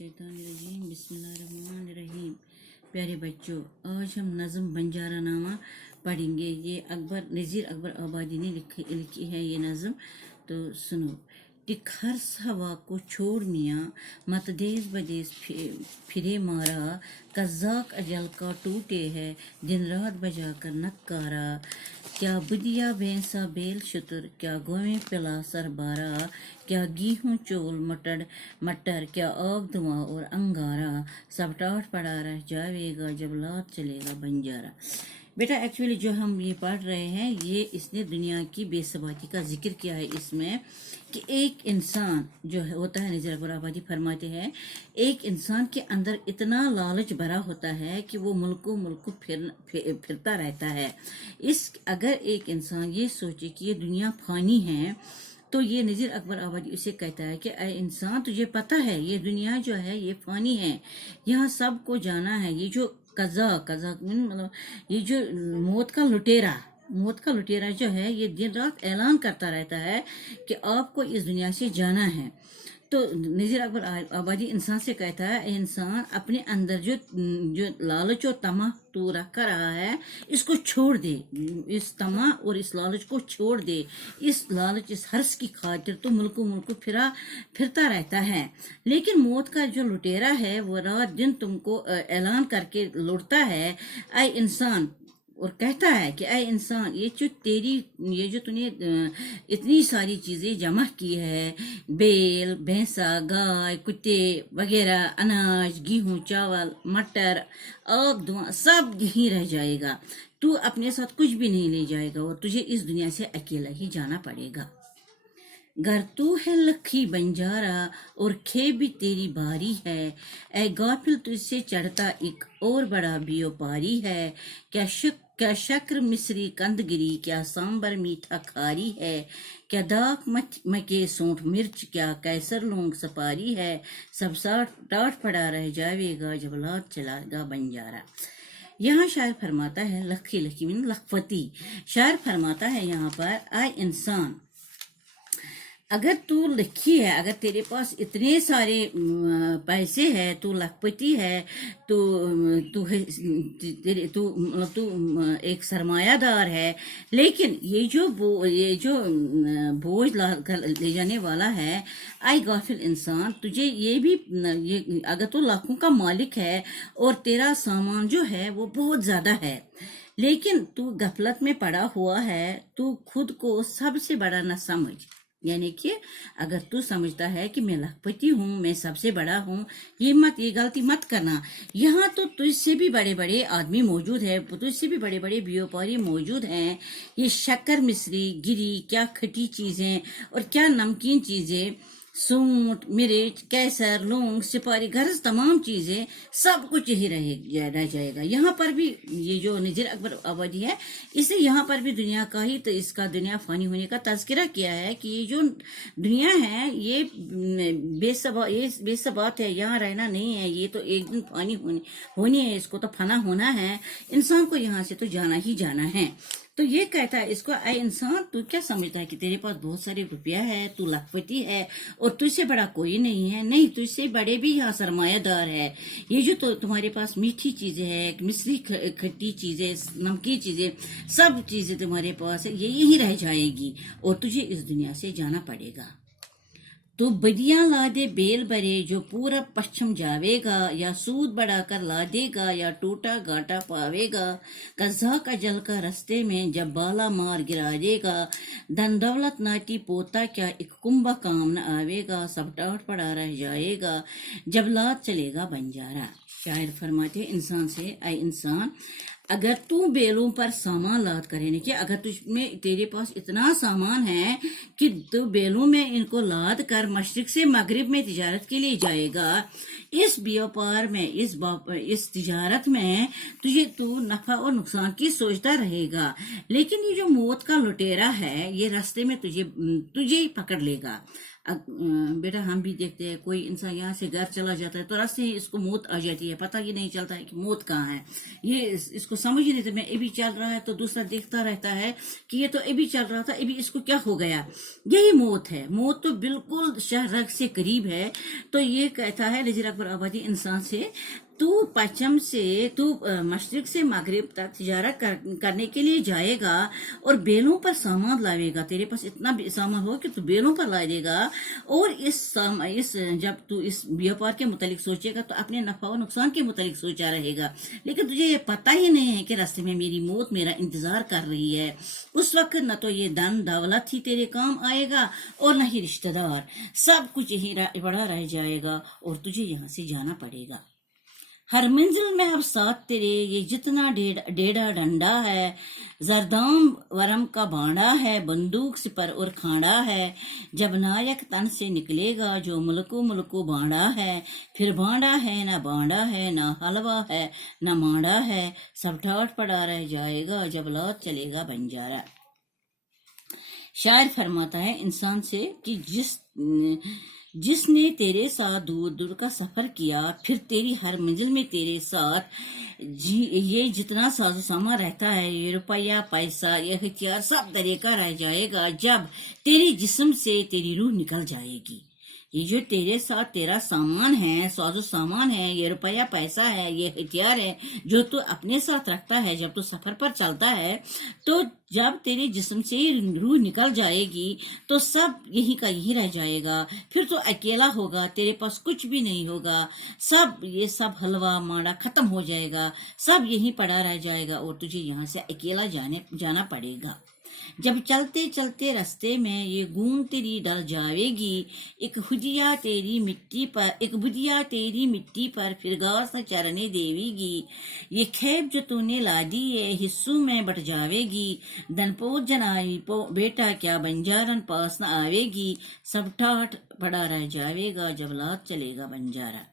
मिनश्शैतानिर्रजीम बिस्मिल्लाहिर्रहमानिर्रहीम। प्यारे बच्चों, आज हम नज़म बंजारा नामा पढ़ेंगे। ये नज़ीर अकबर आबादी ने लिखी है ये नज़म। तो सुनो। टिखर्स हवा को छोड़ मियाँ, मत देश बदेश फिरे मारा, कज़ाक अजल का टूटे है दिन रात बजा कर नक्कारा। क्या बुदिया भैंसा बेल शुतर, क्या गोवें पिला सरबारा, क्या गेहूँ चोल मटर, क्या आग धुआं और अंगारा, सब टाट पड़ा रह जाएगा जब लात चलेगा बंजारा। बेटा एक्चुअली जो हम ये पढ़ रहे हैं, ये इसने दुनिया की बेसबाती का जिक्र किया है इसमें, कि एक इंसान जो होता है, नज़ीर अकबर आबादी फरमाते हैं, एक इंसान के अंदर इतना लालच भरा होता है कि वो मुल्को फिरता रहता है। अगर एक इंसान ये सोचे कि ये दुनिया फानी है, तो ये नज़ीर अकबर आबादी उसे कहता है कि ऐ इंसान, तुझे पता है ये दुनिया जो है ये फानी है, यहाँ सबको जाना है। ये जो कज़ा मतलब ये जो मौत का लुटेरा जो है, ये दिन रात ऐलान करता रहता है कि आपको इस दुनिया से जाना है। तो नज़ीर अकबर आबादी इंसान से कहता है, इंसान अपने अंदर जो लालच और तमा तू रखा रहा है, इसको छोड़ दे। इस तमा और इस लालच को छोड़ दे। इस लालच, इस हर्ष की खातिर तो मुल्को फिरता रहता है। लेकिन मौत का जो लुटेरा है, वो रात दिन तुमको ऐलान करके लुटता है, ऐ इंसान, और कहता है कि ऐ इंसान, ये जो तूने इतनी सारी चीज़ें जमा की है, बैल, भैंसा, गाय, कुत्ते वगैरह, अनाज, गेहूँ, चावल, मटर, आग धुआं, सब यहीं रह जाएगा। तू अपने साथ कुछ भी नहीं ले जाएगा और तुझे इस दुनिया से अकेला ही जाना पड़ेगा। घर तू है लखी बंजारा और खे भी तेरी बारी है, ऐ गाफिल तुझसे चढ़ता एक और बड़ा व्यापारी है। क्या शक्र मिश्री कंदगिरी, क्या सांबर मीठा खारी है, क्या दाक मके सूंठ मिर्च, क्या कैसर लौंग सपारी है, सब टाट पड़ा रह जाएगा जब लात चलाएगा बंजारा। यहाँ शायर फरमाता है, लखी मीन लखपति, शायर फरमाता है यहाँ पर, आए इंसान, अगर तू लखी है, अगर तेरे पास इतने सारे पैसे है, तू लखपति है, तू एक सरमायादार है, लेकिन ये जो बोझ ले जाने वाला है, आई गाफिल इंसान, तुझे अगर तू लाखों का मालिक है और तेरा सामान जो है वो बहुत ज्यादा है, लेकिन तू गफलत में पड़ा हुआ है, तू खुद को सबसे बड़ा न समझ। यानी कि अगर तू समझता है कि मैं लखपति हूँ, मैं सबसे बड़ा हूँ, ये गलती मत करना। यहाँ तो तुझसे भी बड़े बड़े आदमी मौजूद है, तुझसे भी बड़े बड़े व्यापारी मौजूद हैं। ये शक्कर मिश्री गिरी, क्या खट्टी चीजें और क्या नमकीन चीजें, सूंठ, मिर्च, कैसर, लौंग, सुपारी, गरज तमाम चीजें, सब कुछ यही रह जाएगा। यहाँ पर भी ये जो नज़ीर अकबर आबादी है, इसे यहाँ पर भी दुनिया का ही, तो इसका दुनिया फानी होने का तज़किरा किया है कि ये जो दुनिया है ये बेसबात है, यहाँ रहना नहीं है, ये तो एक दिन फानी होनी है, इसको तो फना होना है, इंसान को यहाँ से तो जाना ही जाना है। तो ये कहता है इसको, ऐ इंसान, तू क्या समझता है कि तेरे पास बहुत सारे रुपया है, तू लखपति है और तुझसे बड़ा कोई नहीं है? नहीं, तुझसे बड़े भी यहाँ सरमायादार है। ये जो तो तुम्हारे पास मीठी चीजें है, मिश्री खट्टी चीजें, नमकीन चीजें, सब चीजें तुम्हारे पास है, ये यही रह जाएगी और तुझे इस दुनिया से जाना पड़ेगा। तो बदियां ला दे बेल भरे जो पूरब पश्चिम जावेगा, या सूद बढ़ाकर ला देगा या टूटा घाटा पावेगा, कज़ा का जल का रस्ते में जब बाला मार गिरा देगा, धन दौलत नाटी पोता क्या एक कुंभा काम न आवेगा, सब टाट पड़ा रह जाएगा जब लात चलेगा बंजारा। शायर फरमाते इंसान से, ऐ इंसान, अगर तू बेलों पर सामान लाद करे, कि अगर तेरे पास इतना सामान है कि तू बेलों में इनको लाद कर मशरिक से मगरिब में तिजारत के लिए जाएगा, इस व्यापार में, इस तिजारत में तू नफा और नुकसान की सोचता रहेगा, लेकिन ये जो मौत का लुटेरा है, ये रास्ते में तुझे ही पकड़ लेगा। बेटा हम भी देखते हैं, कोई इंसान यहाँ से घर चला जाता है तो रास्ते ही इसको मौत आ जाती है, पता ही नहीं चलता है कि मौत कहाँ है। ये इसको समझ ही नहीं था, मैं अभी चल रहा है तो दूसरा देखता रहता है कि ये तो अभी चल रहा था, अभी इसको क्या हो गया। यही मौत है, मौत तो बिल्कुल शहर से करीब है। तो ये कहता है नजीर अकबर आबादी इंसान से, तू पश्चिम से, तू मशरिक से मगरिब तक तिजारत करने के लिए जाएगा और बेलों पर सामान लाएगा। तेरे पास इतना सामान हो कि तू बेलों पर ला देगा, और जब तू इस व्यापार के मुतालिक सोचेगा तो अपने नफा और नुकसान के मुतालिक सोचा रहेगा। लेकिन तुझे ये पता ही नहीं है कि रास्ते में मेरी मौत मेरा इंतजार कर रही है। उस वक्त न तो ये धन दौलत ही तेरे काम आएगा और न ही रिश्तेदार, सब कुछ यही बड़ा रह जाएगा और तुझे यहाँ से जाना पड़ेगा। हर मंजिल में अब साथ तेरे ये जितना डेढ़ा डंडा है, जरदाम वरम का भांडा है, बंदूक सिपर और खांडा है। जब नायक तन से निकलेगा जो मुल्को भांडा है, फिर भांडा है ना बांडा है, ना हलवा है ना मांडा है, सब ठाठ पड़ा रह जाएगा जब लौट चलेगा बंजारा। शायर फरमाता है इंसान से कि जिसने तेरे साथ दूर दूर का सफर किया, फिर तेरी हर मंजिल में तेरे साथ ये जितना साजो सामान रहता है, ये रुपया पैसा ये हथियार सब तरीका रह जाएगा जब तेरे जिस्म से तेरी रूह निकल जाएगी। ये जो तेरे साथ तेरा सामान है, साजो सामान है, ये रुपया पैसा है, ये हथियार है जो तू अपने साथ रखता है जब तू सफर पर चलता है, तो जब तेरे जिस्म से रूह निकल जाएगी तो सब यही का यही रह जाएगा। फिर तो अकेला होगा, तेरे पास कुछ भी नहीं होगा, ये सब हलवा माड़ा खत्म हो जाएगा, सब यही पड़ा रह जाएगा और तुझे यहाँ से अकेला जाना पड़ेगा। जब चलते चलते रास्ते में ये गूंज तेरी डल जाएगी, एक बुदिया तेरी मिट्टी पर फिर घास चरने देवेगी। ये खेप जो तूने ला दी है हिस्सों में बट जावेगी, दनपोत जनाई बेटा क्या बंजारन पास न आवेगी, सब ठाठ पड़ा रह जाएगा जब लात चलेगा बंजारा।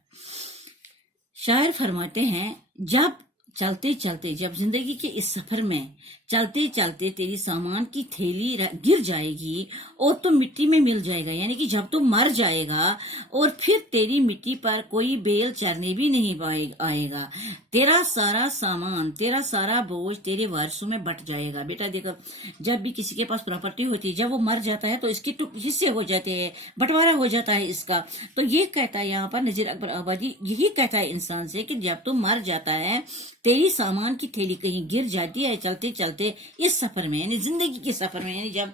शायर फरमाते हैं जब जिंदगी के इस सफर में चलते चलते तेरी सामान की थैली गिर जाएगी और तो मिट्टी में मिल जाएगा, यानी कि जब तो मर जाएगा और फिर तेरी मिट्टी पर कोई बेल चरने भी नहीं आएगा, तेरा सारा सामान तेरा सारा बोझ तेरे वारिसों में बट जाएगा। बेटा देखो, जब भी किसी के पास प्रॉपर्टी होती है, जब वो मर जाता है तो इसके हिस्से हो जाते हैं, बंटवारा हो जाता है इसका। तो ये कहता है यहाँ पर नजीर अकबर आबादी, यही कहता है इंसान से कि जब तुम मर जाता है, तेरी सामान की थैली कहीं गिर जाती है चलते चलते इस सफर में, यानी जिंदगी के सफर में, यानी जब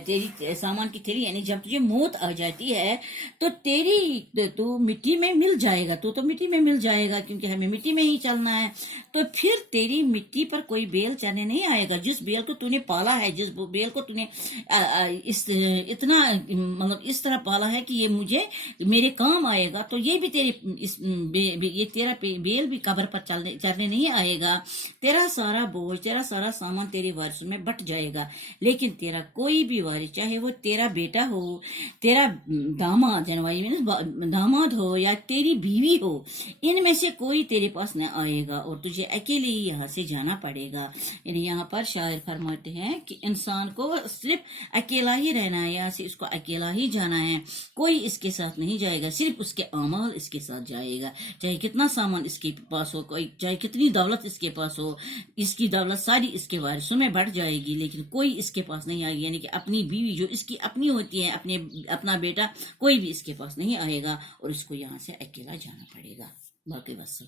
तेरी सामान की थैली यानी जब तुझे मौत आ जाती है तो तू मिट्टी में मिल जाएगा, तो मिट्टी में मिल जाएगा क्योंकि हमें मिट्टी में ही चलना है। तो फिर तेरी मिट्टी पर कोई बेल चढ़ने नहीं आएगा। जिस बेल को तूने पाला है, जिस बेल को तूने इतना मतलब इस तरह पाला है कि ये मेरे काम आएगा, तो ये भी ये तेरा बेल भी कब्र पर चढ़ने नहीं आएगा। तेरा सारा बोझ तेरा सारा सामान तेरे वारिसों में बट जाएगा, लेकिन तेरा कोई भी वारिस, चाहे वो तेरा बेटा हो, तेरा दामाद हो या तेरी बीवी हो, इनमें से कोई तेरे पास न आएगा और तुझे अकेले ही यहाँ से जाना पड़ेगा। यानी यहाँ पर शायर फरमाते हैं कि इंसान को सिर्फ अकेला ही रहना है, यहाँ से इसको अकेला ही जाना है, कोई इसके साथ नहीं जाएगा, सिर्फ उसके अमाल इसके साथ जाएगा। चाहे कितना सामान इसके पास हो, चाहे कितनी दौलत इसके पास हो, इसकी दौलत सारी इसके वारिसों में बढ़ जाएगी, लेकिन कोई इसके पास नहीं आएगी। यानी कि अपनी बीवी जो इसकी अपनी होती है, अपना बेटा, कोई भी इसके पास नहीं आएगा और इसको यहाँ से अकेला जाना पड़ेगा। बाकी बस।